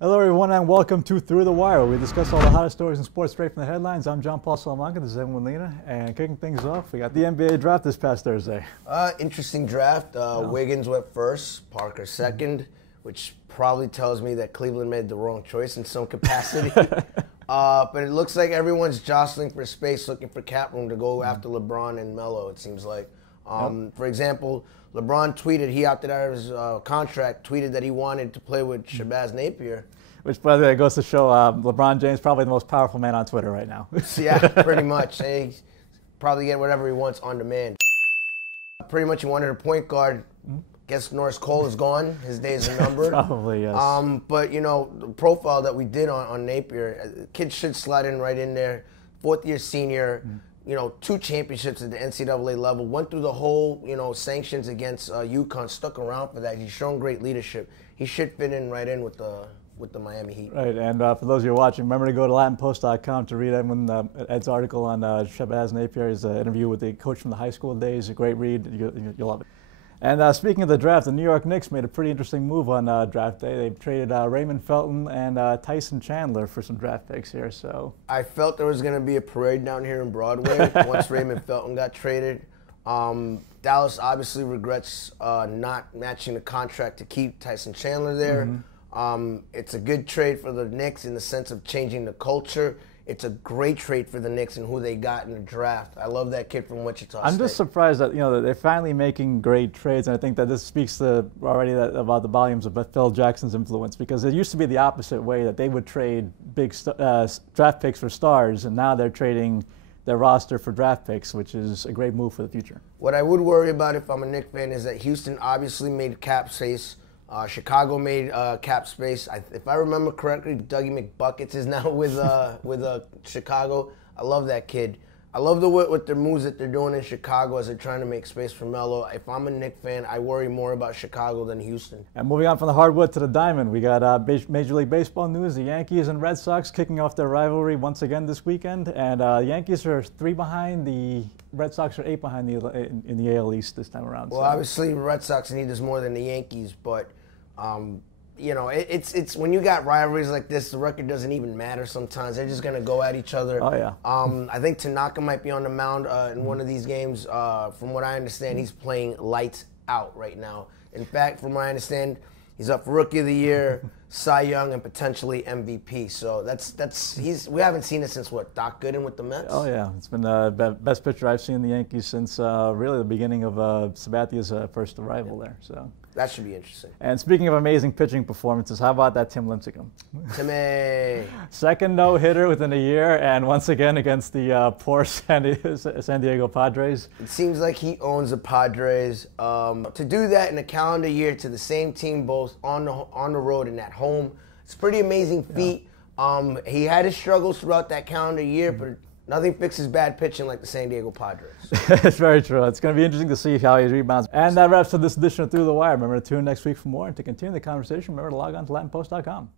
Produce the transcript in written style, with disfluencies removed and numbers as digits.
Hello everyone and welcome to Through the Wire, where we discuss all the hottest stories in sports straight from the headlines. I'm John Paul Salamanca, this is Edwin Lena, and kicking things off, we got the NBA draft this past Thursday. Interesting draft. Wiggins went first, Parker second, which probably tells me that Cleveland made the wrong choice in some capacity. But it looks like everyone's jostling for space, looking for cap room to go after LeBron and Melo, it seems like. For example, LeBron tweeted, he opted out of his contract, tweeted that he wanted to play with Shabazz Napier. Which, by the way, goes to show LeBron James probably the most powerful man on Twitter right now. Yeah, pretty much. He probably get whatever he wants on demand. Pretty much he wanted a point guard. Guess Norris Cole is gone. His days are numbered. Probably, yes. But, you know, the profile that we did on Napier, kid should slide in right in there. Fourth-year senior, you know, 2 championships at the NCAA level, went through the whole, you know, sanctions against UConn, stuck around for that. He's shown great leadership. He should fit in right in with the Miami Heat. Right, and for those of you watching, remember to go to LatinPost.com to read Ed's article on Shabazz Napier's interview with the coach from the high school days. A great read. You'll love it. And speaking of the draft, the New York Knicks made a pretty interesting move on draft day. They traded Raymond Felton and Tyson Chandler for some draft picks here. So I felt there was going to be a parade down here in Broadway once Raymond Felton got traded. Dallas obviously regrets not matching the contract to keep Tyson Chandler there. It's a good trade for the Knicks in the sense of changing the culture. It's a great trade for the Knicks and who they got in the draft. I love that kid from Wichita State. I'm just surprised that, you know, that they're finally making great trades, and I think that this speaks to already about the volumes of Phil Jackson's influence, because it used to be the opposite way, that they would trade big draft picks for stars, and now they're trading their roster for draft picks, which is a great move for the future. What I would worry about if I'm a Knicks fan is that Houston obviously made cap space. Chicago made cap space. If I remember correctly, Dougie McBuckets is now with Chicago. I love that kid. I love what their moves that they're doing in Chicago as they're trying to make space for Melo. If I'm a Knicks fan, I worry more about Chicago than Houston. And moving on from the hardwood to the diamond, we got Major League Baseball news. The Yankees and Red Sox kicking off their rivalry once again this weekend. And the Yankees are 3 behind. The Red Sox are 8 behind in the AL East this time around. Well, obviously, the Red Sox need this more than the Yankees, but you know, it's when you got rivalries like this, the record doesn't even matter sometimes. They're just going to go at each other. Oh, yeah. I think Tanaka might be on the mound in one of these games. From what I understand, he's playing lights out right now. In fact, from what I understand, he's up for Rookie of the Year, Cy Young, and potentially MVP. So we haven't seen it since, what, Doc Gooden with the Mets? Oh, yeah. It's been the best pitcher I've seen in the Yankees since really the beginning of Sabatia's first arrival there. So that should be interesting. And speaking of amazing pitching performances, how about that Tim Lincecum? Timmy. Second no-hitter within a year, and once again against the poor San Diego Padres. It seems like he owns the Padres. To do that in a calendar year to the same team, both on the road and at home, it's a pretty amazing feat. Yeah. He had his struggles throughout that calendar year, but nothing fixes bad pitching like the San Diego Padres. It's very true. It's going to be interesting to see how he rebounds. And that wraps up this edition of Through the Wire. Remember to tune in next week for more. And to continue the conversation, remember to log on to LatinPost.com.